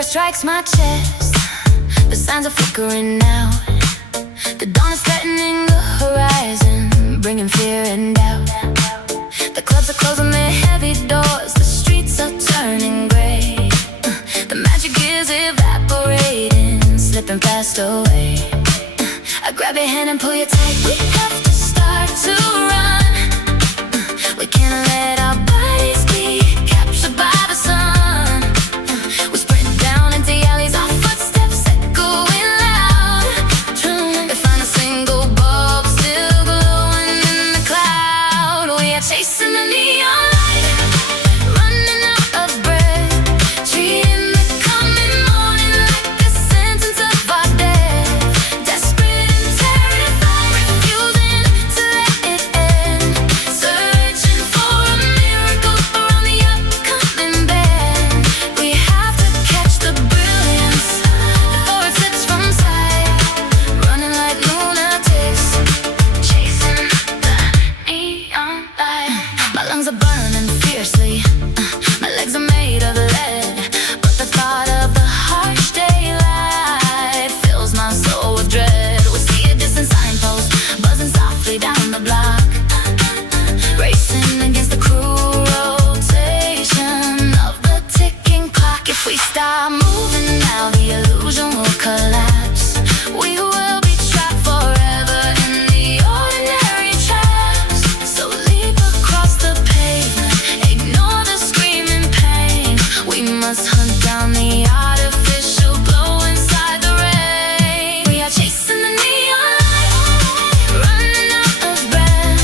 terror strikes my chest. The signs are flickering now. The dawn is threatening the horizon, bringing fear and doubt. The clubs are closing their heavy doors. The streets are turning gray. The magic is evaporating, slipping fast away. I grab your hand and pull you tight. We have to start to run. We can't let our bodies be captured by the sun. We sprint down empty alleys, our footsteps echoing loud. They find a single bulb still glowing in the cloud. We are chasing the neon light, running out of breath, treating the coming morning like the sentence of our death. Desperate and terrified, refusing to let it end. Searching for a miracle around the upcoming bend. We have to catch the brilliance before it slips from sight. Running like lunatics, chasing the neon light. My lungs are burning fiercely, my legs are made of lead, but the thought of the harsh daylight fills my soul with dread. We see a distant signpost buzzing softly down the block, racing against the cruel rotation of the ticking clock. If we stop moving now, the illusion will collapse. We will be trapped forever in the ordinary traps. So leap across the pavement, ignore the screaming pain. We must hunt down the artificial glow inside the rain. We are chasing the neon light, running out of breath,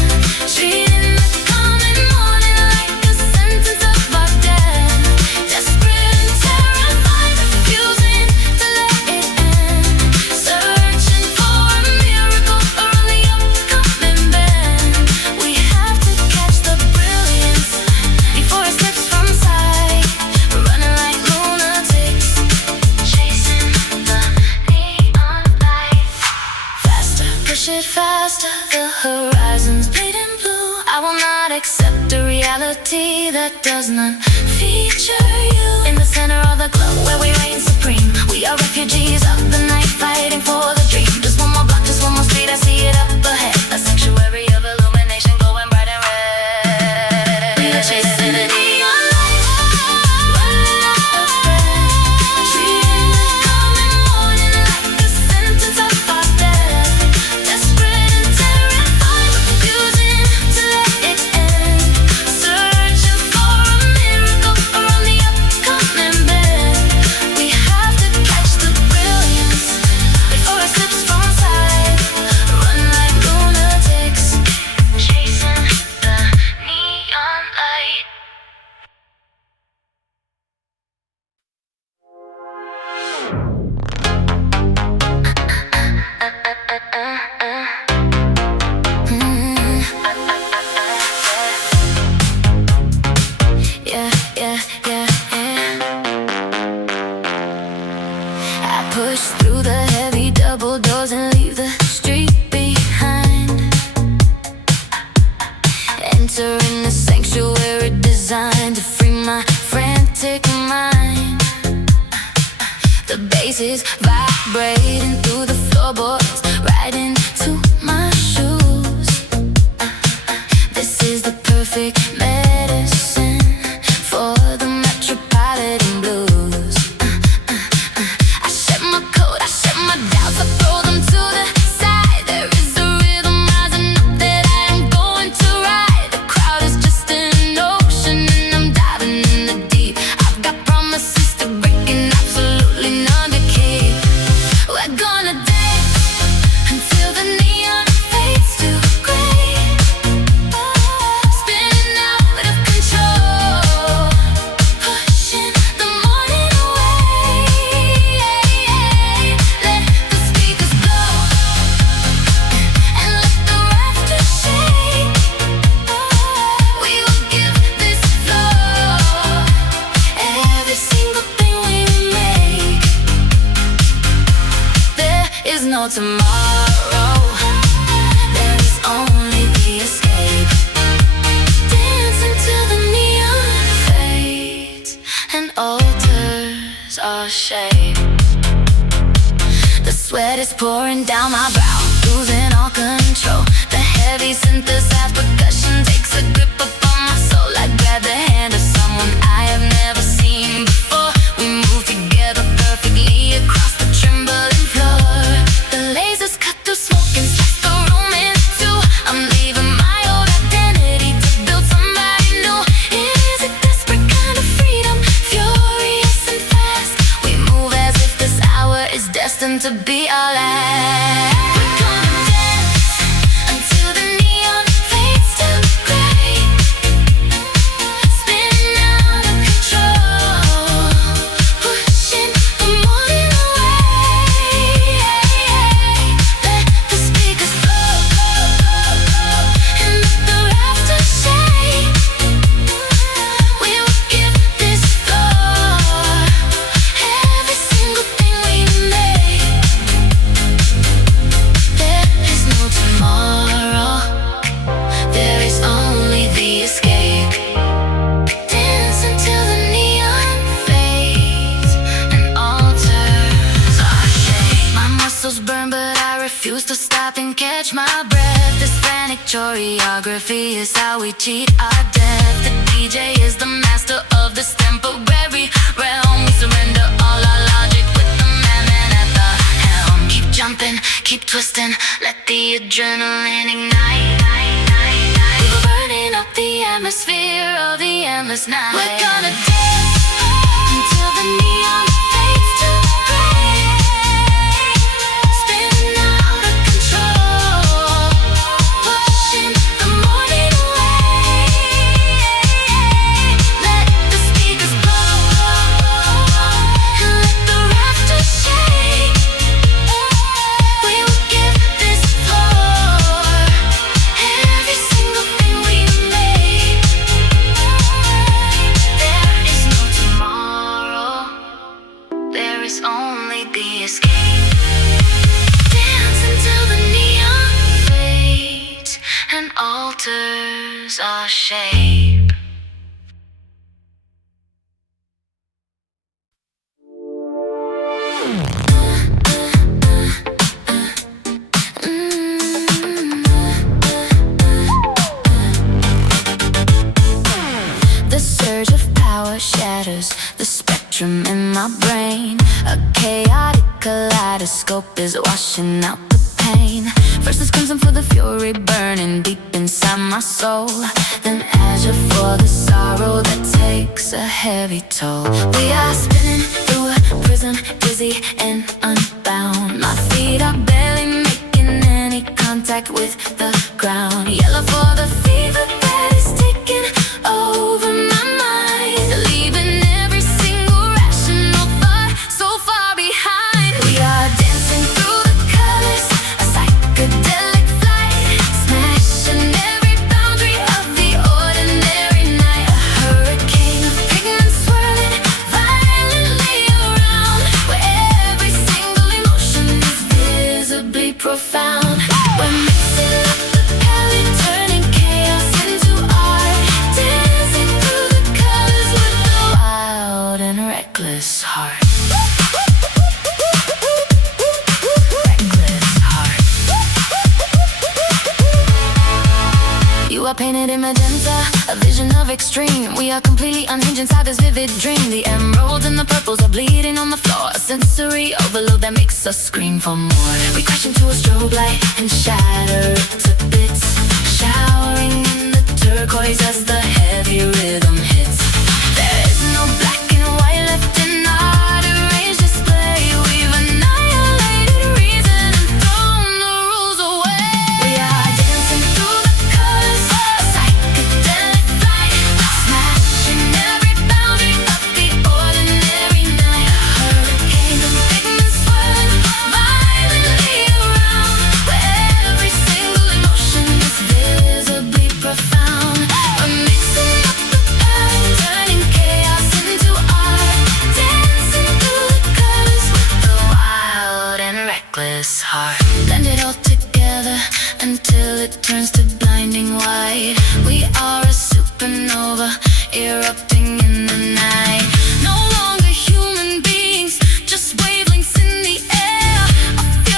treating the coming morning like the sentence of our death. Desperate and terrified, refusing to let it end. Searching for a miracle around the upcoming bend. We have to catch the brilliance before it slips from sight. Running like lunatics, chasing the neon light. Faster, push it faster, the horizon's bleeding blue. I will not accept a reality that does not feature you. In the center of the glow where we reign supreme, we are refugees of the night, fighting for the dream. Just one more block, just one more street, I see it up ahead. A sanctuary of illumination glowing bright and red. We are chasing the neon light, running out of breath, treating the coming morning like the sentence of our death. Desperate and terrified, refusing to let it end. Searching for a miracle around the upcoming bend. We have to catch the brilliance before it slips from sight. Run like lunatics, chasing the neon light. Yeah, yeah, yeah, yeah. I push through the heavy double doors and leave the street behind, entering the sanctuary designed to free my frantic mind. The bass is vibrating through the floorboards, right into my shoes. This is the perfect medicine for the metropolitan blues. I shed my coat, I shed my doubts, I throw them to the side. There is a rhythm rising up that I am going to ride. The crowd is just an ocean and I'm diving in the deep. I've got promises to break and absolutely none to keep. We're gonna dance until the neon fades to gray. Spinning out Sweat is pouring down my brow, losing all control. The heavy synthesized percussion takes a grip upon my soul. I grab the hand of someone I have never seen before. We move together perfectly across the trembling floor. The lasers cut through smoke and slice the room in two. I'm leaving my old identity to build somebody new. It is a desperate kind of freedom, furious and fast. We move as if this hour is destined to be our last. We're gonna dance until the neon fades to gray, spinning out of control, pushing the morning away. Let the speakers blow, and let the rafters shake. We will give this floor every single thing we make. There is no tomorrow, there is only the escape. Dance until the neon fades and altars our shape. My muscles burn, but I refuse to stop and catch my breath. This frantic choreography is how we cheat our death. The DJ is the master of this temporary realm. We surrender all our logic with the madman at the helm. Keep jumping, keep twisting, let the adrenaline ignite. We were burning up the atmosphere of the endless night. We're gonna dance until the neon fades to gray, spinning out of control, pushing the morning away. Let the speakers blow, and let the rafters shake. We will give this floor every single thing we make. There is no tomorrow, there is only the escape. Dance until the neon fades and alters our shape. The surge of power shatters the spectrum in my brain. A chaotic kaleidoscope is washing out the pain. First it's crimson for the fury burning deep inside my soul, then azure for the sorrow that takes a heavy toll. We are spinning through a prison, dizzy and unbound. My feet are barely making any contact with the ground. Yellow for the fever that is taking over my mind, leaving every single rational thought so far behind. We are dancing through the colors, a psychedelic flight, smashing every boundary of the ordinary night. A hurricane of pigment swirling violently around, where every single emotion is visibly profound. We're mixing up the palette, turning chaos into art, dancing through the colors with a wild and reckless heart. Reckless heart. You are painted in magenta, a vision of extreme. We are completely unhinged inside this vivid dream. The emeralds and the purples are bleeding on the floor, a sensory overload that makes us scream for more. We crash into a strobe light and shatter to bits, showering in the turquoise as the heavy rhythm hits. There is no black and white left in our deranged display. We've annihilated reason and thrown the rules away. We are dancing through the colors, a psychedelic flight, smashing every boundary of the ordinary night. A hurricane of pigment swirling violently around, where every single emotion is visibly profound. We're mixing up the palette, turning chaos into art, dancing through the colors with a wild and reckless heart. Blend it all together until it turns to blinding white. We are a supernova erupting in the night. No longer human beings, just wavelengths in the air. I feel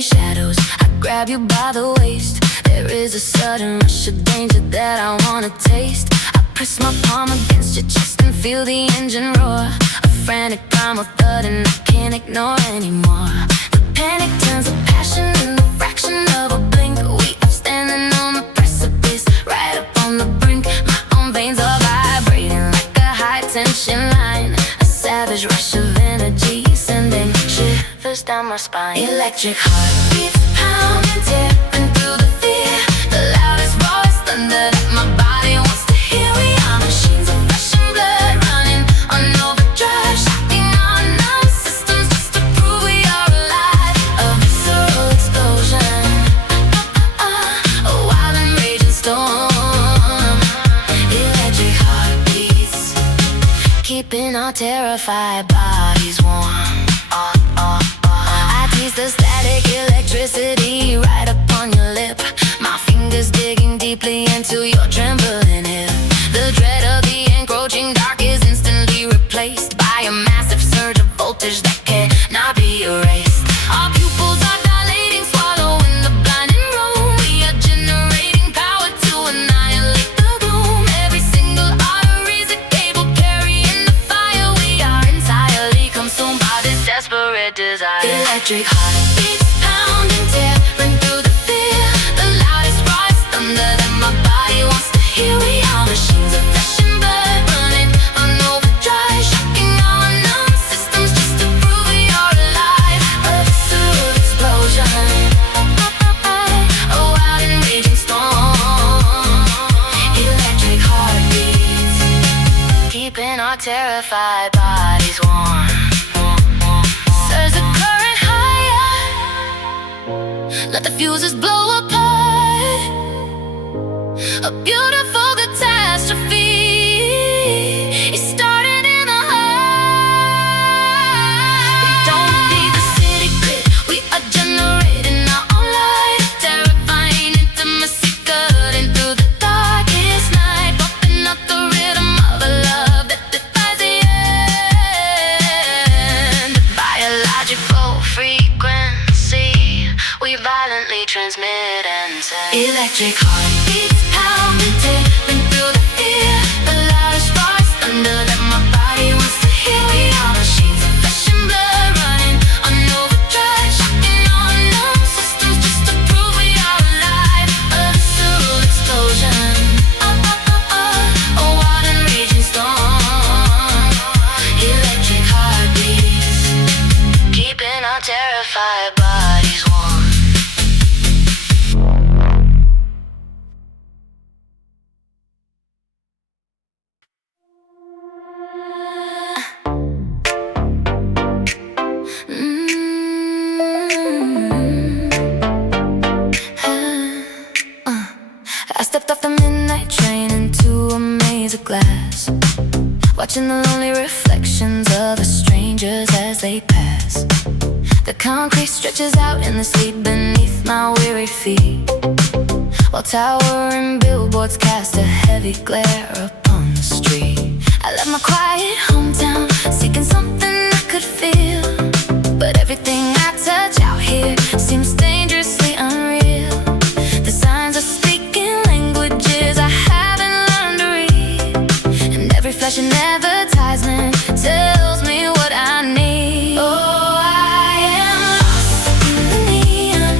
these shadows. I grab you by the waist. There is a sudden rush of danger that I wanna taste. I press my palm against your chest and feel the engine roar. A frantic primal thud and I can't ignore anymore. The panic turns to passion in the fraction of a blink. We are standing on the precipice, right up on the brink. My own veins are vibrating like a high tension line. A savage rush of energy sending shivers down my spine. Electric heartbeats pounding, tearing through the fear. The loudest voice thunder that my body wants to hear. We are machines of flesh and blood running on overdrive, shocking our nerve systems just to prove we are alive. A visceral explosion, a wild and raging storm. Electric heartbeats, keeping our terrified bodies warm. I tease the static electricity right upon your lip. My fingers digging deeply into your trembling hip. The dread of the encroaching dark is instantly replaced by a massive surge of voltage that cannot be erased. Our pupils are dilating, swallowing the blinding room. We are generating power to annihilate the gloom. Every single artery's a cable carrying the fire. We are entirely consumed by this desperate desire. Electric heartbeats pounding, tearing through the fear. The loudest voice thunder that my body wants to hear. We are machines of flesh and blood running on overdrive, shocking our numb systems just to prove we are alive. A visceral explosion, a wild and raging storm. Electric heartbeats, keeping our terrified bodies warm. Surge the current higher, let the fuses blow apart. A beautiful catastrophe is starting in the heart. We don't need the city grid, we are generating our own light. Terrifying intimacy cutting through the darkest night, bumping up the rhythm of a love that defies the end. Biological frequency, we violently transmit and send. Electric heartbeats pounding, tearing through the fear. The loudest voice thunder that my body wants to hear. We are machines of flesh and blood running on overdrive, shocking our numb systems just to prove we are alive. A visceral explosion, a wild and raging storm. Electric heartbeats, keeping our terrified bodies warm. I stepped off the midnight train into a maze of glass, watching the lonely reflections of the strangers as they pass. The concrete stretches out in the sleep beneath my weary feet, while towering billboards cast a heavy glare upon the street. I left my quiet hometown, seeking something I could feel, but everything I touch out here seems dangerously unreal. The signs are speaking languages I haven't learned to read, and every flashing advertisement tells me what I need. Oh, I am lost in the neon,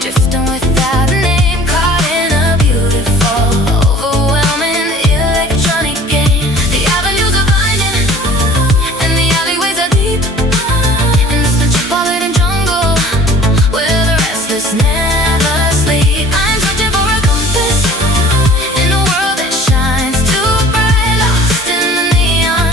drifting without a name, caught in a beautiful, overwhelming electronic game. The avenues are blinding, and the alleyways are deep, in this metropolitan jungle where the restless never sleep. I'm searching for a compass in a world that shines too bright, lost in the neon.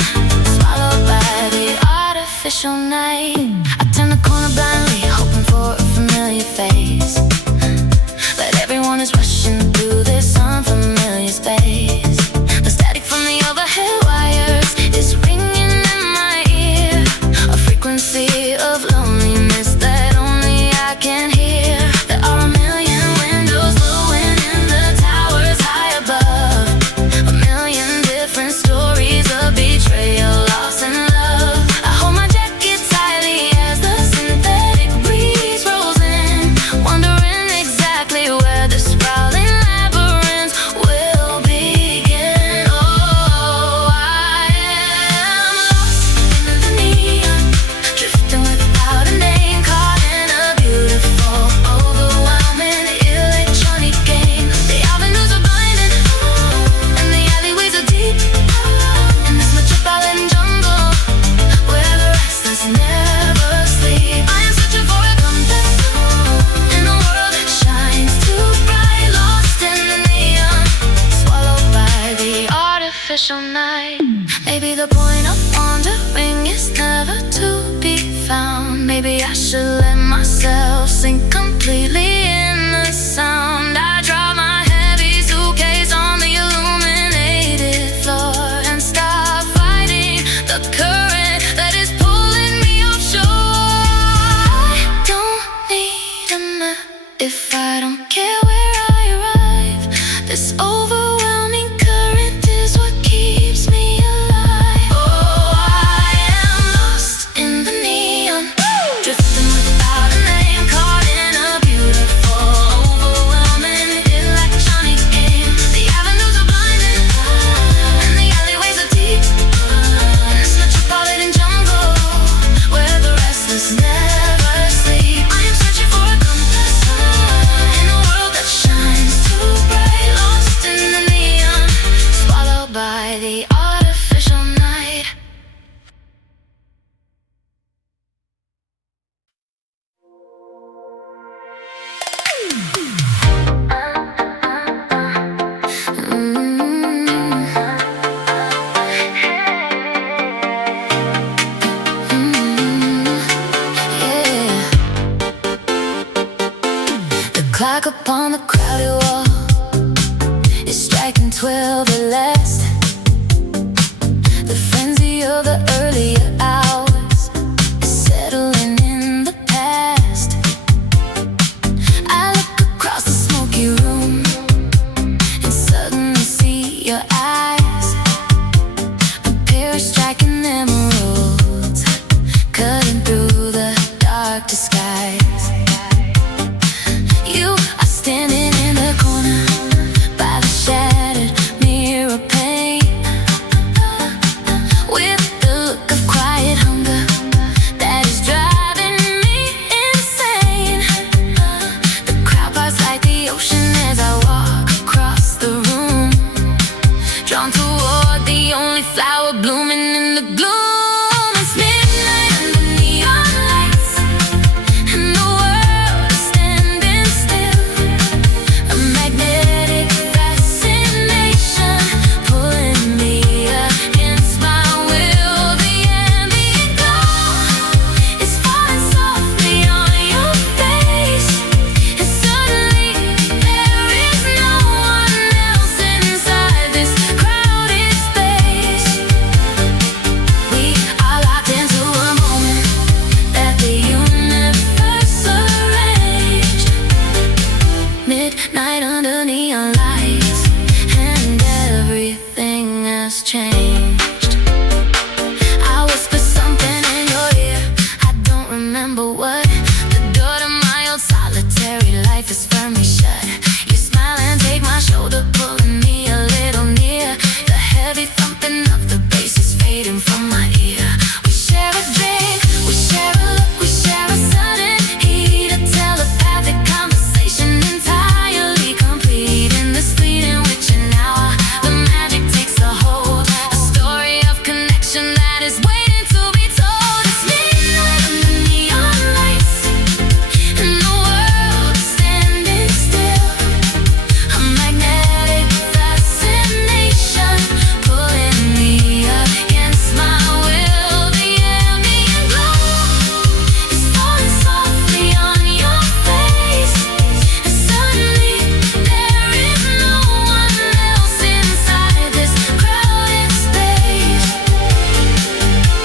artificial night. Maybe the point of wandering is never to be found. Maybe I should let myself sink completely in the sound. I drop my heavy suitcase on the illuminated floor and stop fighting the current that is pulling me offshore. I don't need a map if I don't care where I arrive. This overwhelming current is what keeps me alive. Oh, I am lost in the neon, drifting without a name, caught in a beautiful, overwhelming electronic game. The avenues are blinding, and the alleyways are deep. This metropolitan jungle where the restless never sleep. I am searching for a compass in a world that shines too bright, lost in the neon, swallowed by the artificial night. Yeah. The clock upon the crowded wall is striking 12 at last. The frenzy of the earlier hours is settling in the past. I look across the smoky room and suddenly see your eyes. A pair of striking emeralds cutting through the dark disguise. You are standing in the corner by the shattered mirror pane, with the look of quiet hunger that is driving me insane. The crowd parts like the ocean as I walk across the room, drawn toward the only flower blooming in the gloom. It's midnight under neon lights, and the world is standing still. A magnetic fascination pulling me against my will. The ambient glow is falling softly on your face, and suddenly there is no one else inside this crowded space. We are locked into a moment that the universe arranged. Midnight under neon lights, and everything has changed. I whisper something in your ear, I don't remember what. The door to my old solitary life is firmly shut. You smile and take my shoulder, pulling me a little near. The heavy thumping of the bass is fading from my ear. We share a drink, we share a look, we share a sudden heat, a telepathic conversation entirely complete. In this fleeting witching hour, the magic takes a hold, a story of connection that is waiting to be told. It's midnight under neon lights, and the world is standing still. A magnetic fascination pulling me against my will. The ambient glow is falling softly on your face, and suddenly there is no one else inside this crowded space.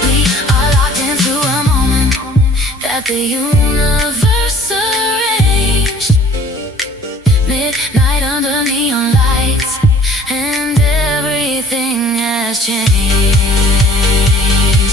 We are locked into a moment that the universe arranged. Midnight under neon lights, and everything has changed.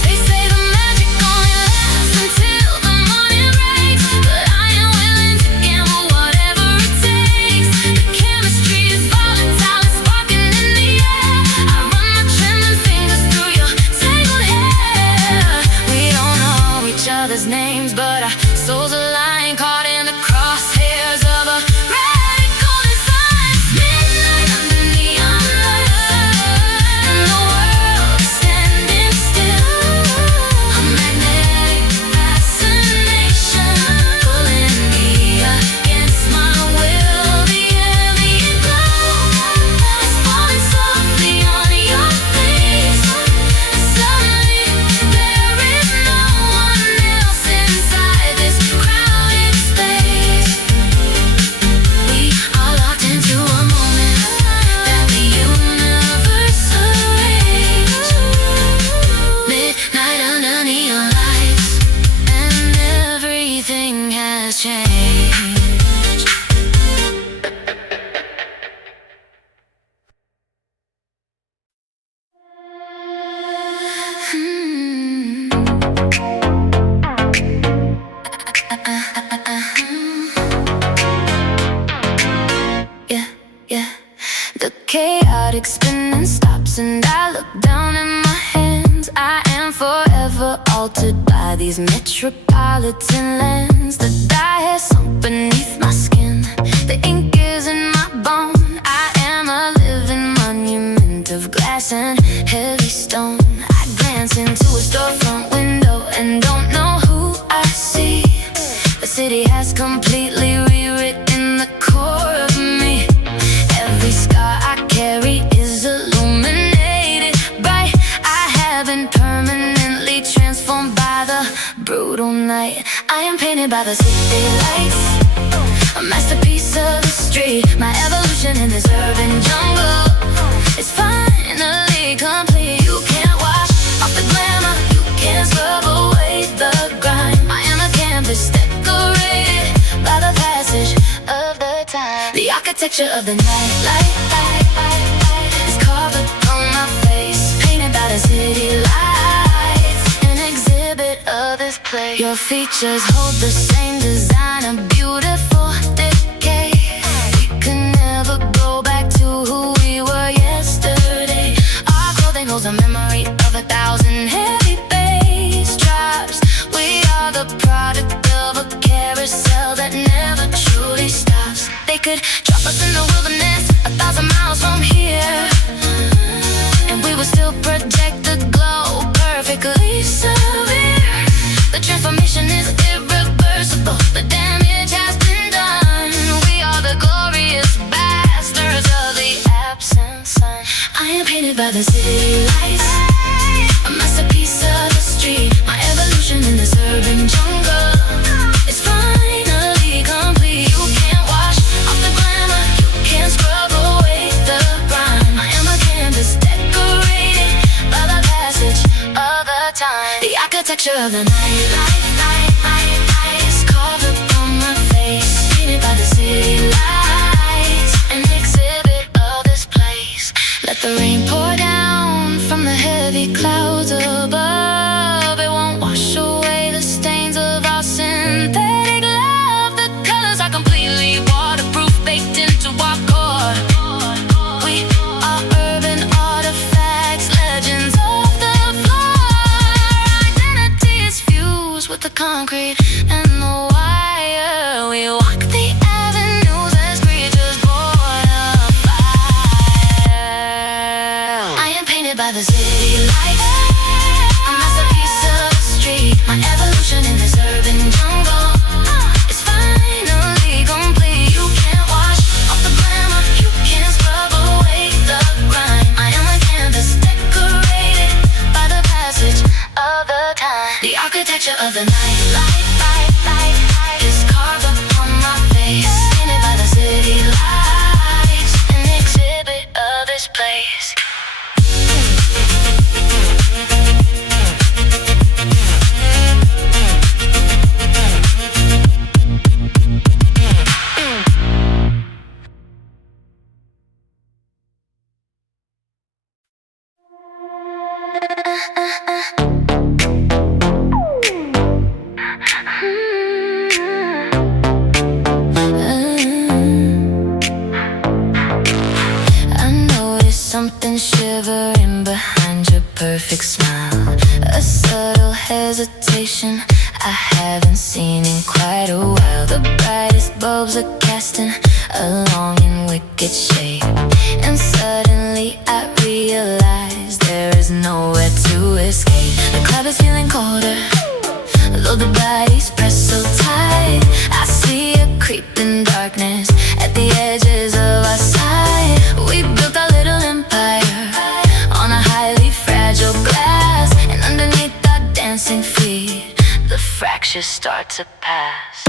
They say the magic only lasts until the morning breaks, but I am willing to gamble whatever it takes. The chemistry is volatile, it's sparking in the air. I run my trembling fingers through your tangled hair. We don't know each other's names, but I chaotic spinning stops, and I look down at my hands. I am forever altered by these metropolitan lands. The dye has sunk beneath my skin, the ink is in my bone. I am a living monument of glass and heavy stone. I glance into a storefront window and don't know who I see. The city has completely rewritten the core of me. Every scar I carry is illuminated bright. I have been permanently transformed by the brutal night. I am painted by the city lights, a masterpiece of the street. My evolution in this urban jungle is finally complete. You can't wash off the glamour, you can't scrub away the grime. I am a canvas decorated by the passage of the time. The architecture of the nightlight is carved upon my face, painted by the city lights, an exhibit of this place. Your features hold the same design, a beautiful decay. We can never go back to who we were yesterday. Our clothing holds a memory of 1,000 heavy bass drops. We are the product of a carousel that never truly stops. They could drop us in the wilderness 1,000 miles from here, and we would still project the glow perfectly severe. The transformation is irreversible, the damage has been done. We are the glorious bastards of the absent sun. I am painted by the city lights, a masterpiece of the street. My evolution in this urban jungle is finally complete. You can't wash off the glamour, you can't scrub away the grime. I am a canvas decorated by the passage of the time. The architecture of the nightlife is carved upon my face, painted by the city lights, an exhibit of this place. Let the rain pour down from the heavy clouds above. It won't wash away the stains of our synthetic love. The colors are completely waterproof, baked into our core. We are urban artifacts, legends of the floor. Our identity is fused with the concrete and the wire. We walk the avenues as creatures born of fire. I am painted by the city lights, a masterpiece of the street. My evolution in this urban jungle is finally complete. You can't wash off the glamour, you can't scrub away the grime. I am a canvas decorated by the passage of the time. The architecture of the nightlight is carved upon my face, painted by the city lights, an exhibit of this place. Something shivering behind your perfect smile, a subtle hesitation I haven't seen in quite a while. The brightest bulbs are casting a long and wicked shade, and suddenly I realize there is nowhere to escape. The club is feeling colder, though the bodies press so tight. I see a creeping darkness at the edges of our sight. We built our little empire on a highly fragile glass, and underneath our dancing feet the fractures start to pass.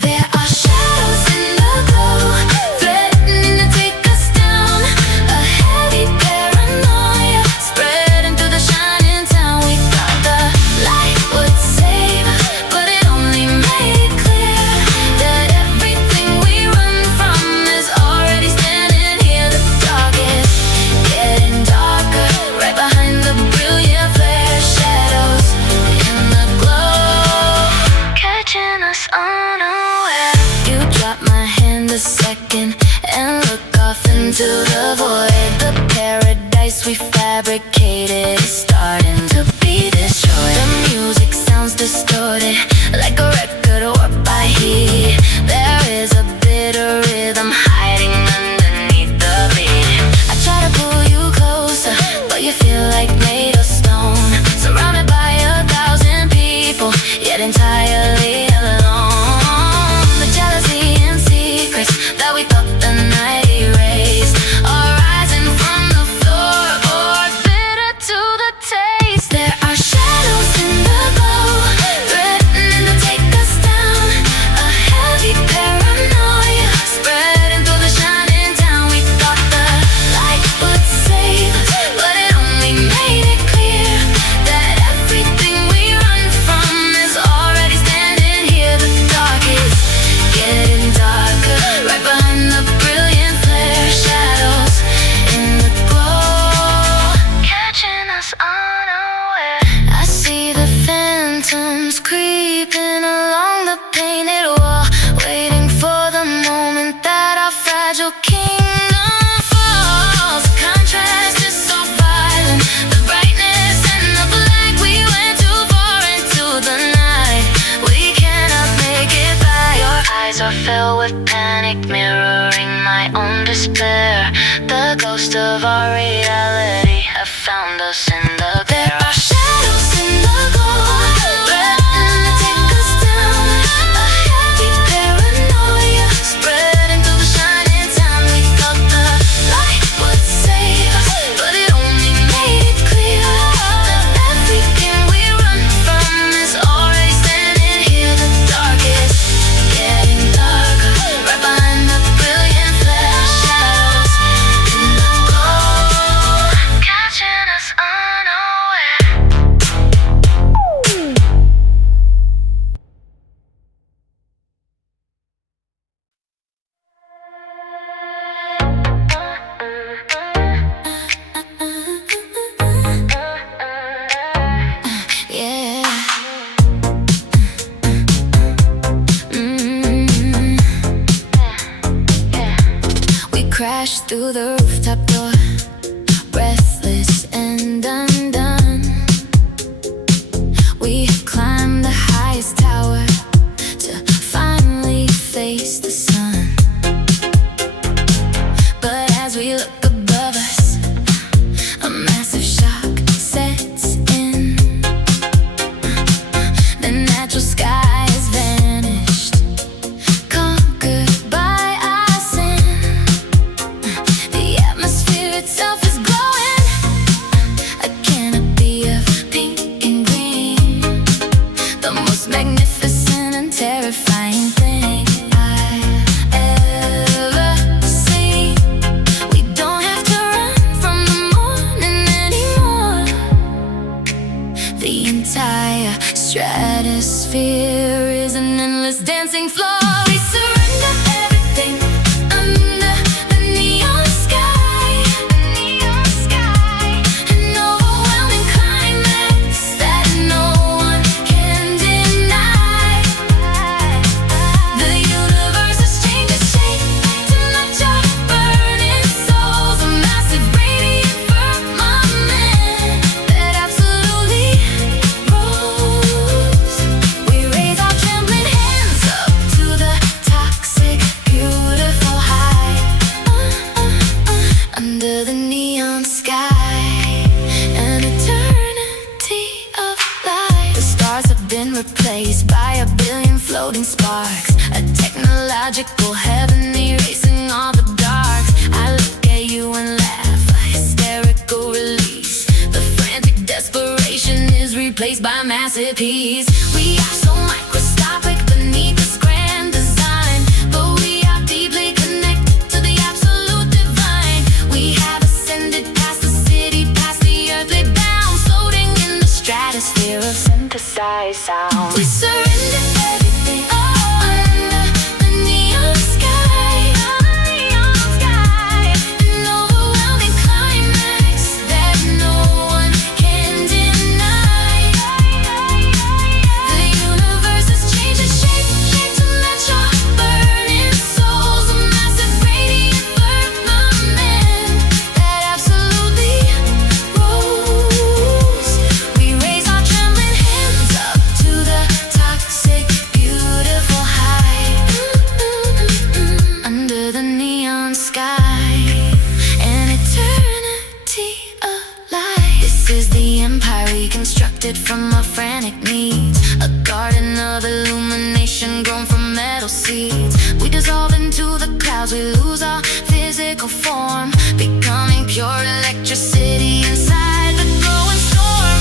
There are shadows in the glow, threatening to take us down. A heavy paranoia spreading through the shining town. We thought the light would save, but it only made clear that everything we run from is already standing here. The dark is getting darker, right behind the brilliant flare. Shadows in the glow, catching us on ghost of our reality have found us in the dark. There are shadows in the glow, threatening to take us down. A heavy paranoia spreading through the shining town. We thought the light would save us, but it only made it clear that everything we run from is already standing here. The dark is getting darker, right behind the brilliant flash. Shadows in the glow, catching us unaware. Yeah. We crashed through the rooftop door, breathless and undone. We climbed the highest tower to finally face the sun. But as we look above us, a massive shock sets in. The natural sky has vanished, conquered by our sin. The atmosphere itself is glowing, a canopy of pink and green. The most magnificent and terrifying thing I've ever seen. We don't have to run from the morning anymore. The entire stratosphere is an endless dancing floor. We surrender everything under the neon sky. An overwhelming climax that no one can deny. The universe has changed its shape to match our burning souls. A massive radiant firmament that absolutely rose. We raise our trembling hands up to the toxic, beautiful high. Under the neon sky, an eternity of light. The stars have been replaced by a billion floating sparks, a technological heaven erasing all the darks. I look at you and laugh, a hysterical release. The frantic desperation is replaced by massive peace. We are so microscopic beneath this grand design, but we are deeply connected to the absolute divine. We have ascended past the city, past the earthly bounds, floating in the stratosphere of synthesized sound. We surrender everything under the neon sky. An overwhelming climax that no one can deny. The universe has changed its shape to match our burning souls. A massive radiant firmament that absolutely rose. We raise our trembling hands up to the toxic, beautiful high. Under the neon sky, an eternity of light. This is the empire we constructed from our frantic needs, a garden of illumination grown from metal seeds. We dissolve into the clouds, we lose our physical form, becoming pure electricity inside the growing storm.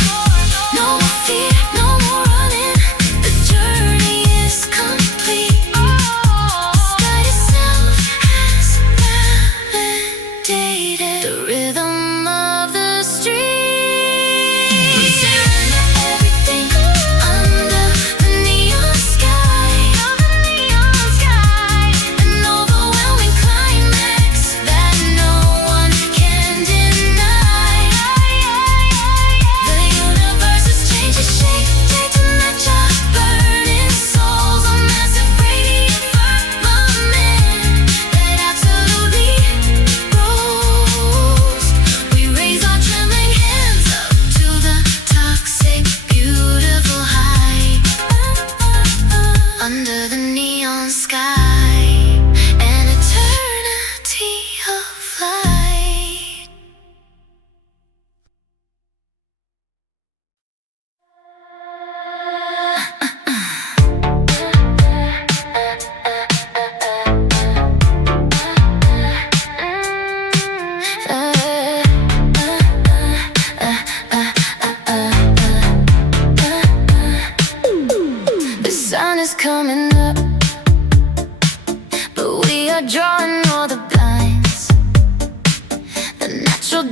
No more fear, no more running, the journey is complete. The sky itself has validated the rhythm of the street. We surrender everything under the neon sky. An overwhelming climax that no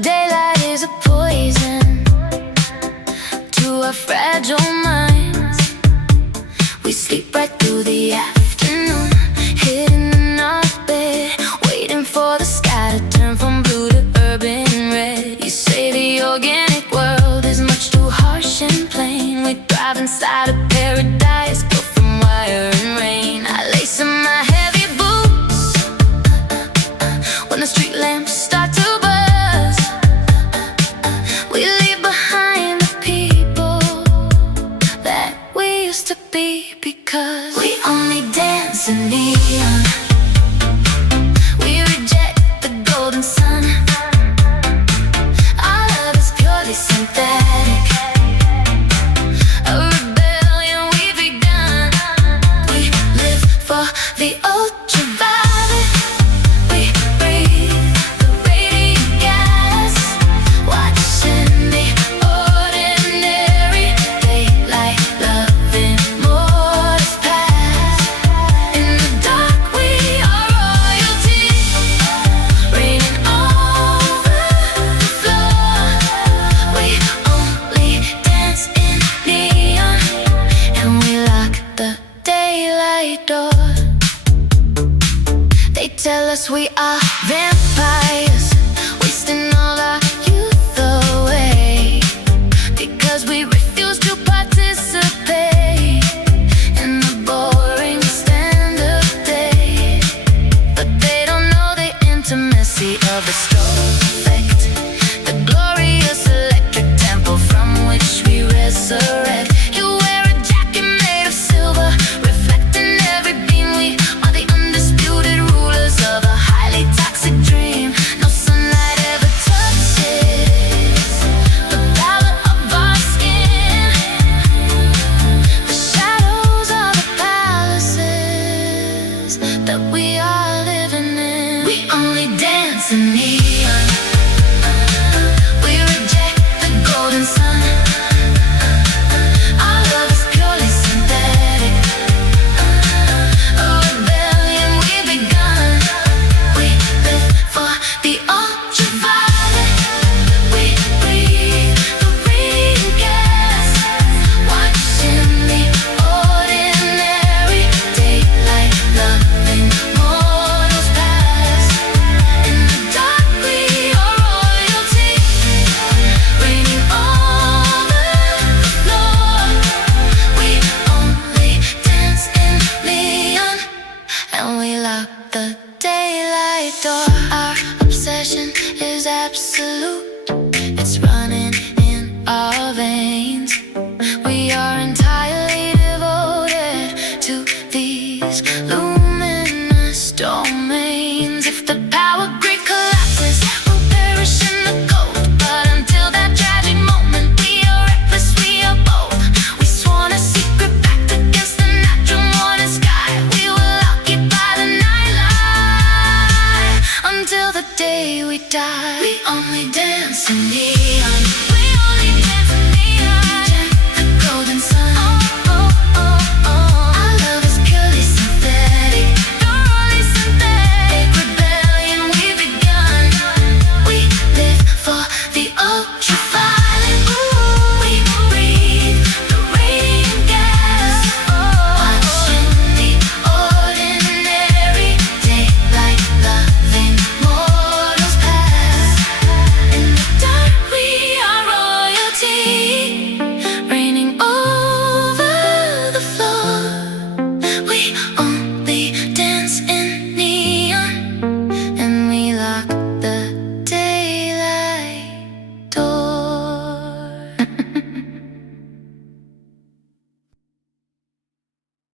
daylight is a poison to our fragile minds. We sleep right through the afternoon, hidden in our bed, waiting for the sky to turn from blue to urban red. You say the organic world is much too harsh and plain. We thrive inside a paradise built from wire and rain. I lace in my heavy boots when the street lamps start to buzz. We leave behind the people that we used to be, because we only dance in neon. We reject the golden sun. Our love is purely synthetic, a rebellion we've begun. We live for the ultraviolet. We breathe the radiant gas, watching the ordinary daylight, loving mortals pass. In the dark we are royalty, reigning over the floor. We only dance in neon, and we lock the daylight door. They tell us we are vampires, wasting all our youth away, because we refuse to participate in the boring standard day. But they don't know the intimacy of the strobe effect, the glorious electric temple from which we resurrect. You wear a jacket made of silver, reflecting every beam. We are the undisputed rulers of a highly toxic dream. No sunlight ever touches the pallor of our skin. The shadows are the palaces that we are living in. We only dance in neon. We reject the golden sun. Our love is purely synthetic, a rebellion we've begun. We live for the ultraviolet. We breathe the radiant gas, watching the ordinary daylight, loving mortals pass. In the dark we are royalty, reigning over the floor. We only dance in neon, and we lock the daylight door. Our obsession is absolute, it's running in our veins. We are entirely devoted to these luminous domains. If the power grid collapses, we'll perish in the cold. But until that tragic moment, we are reckless, we are bold. We sworn a secret pact against the natural morning sky. We will occupy the nightlight until the day we die. We only dance in neon. We only dance in neon. The golden sun. Oh, oh, oh, oh. Our love is purely synthetic, thoroughly synthetic. Rebellion we've begun. We live for the ultra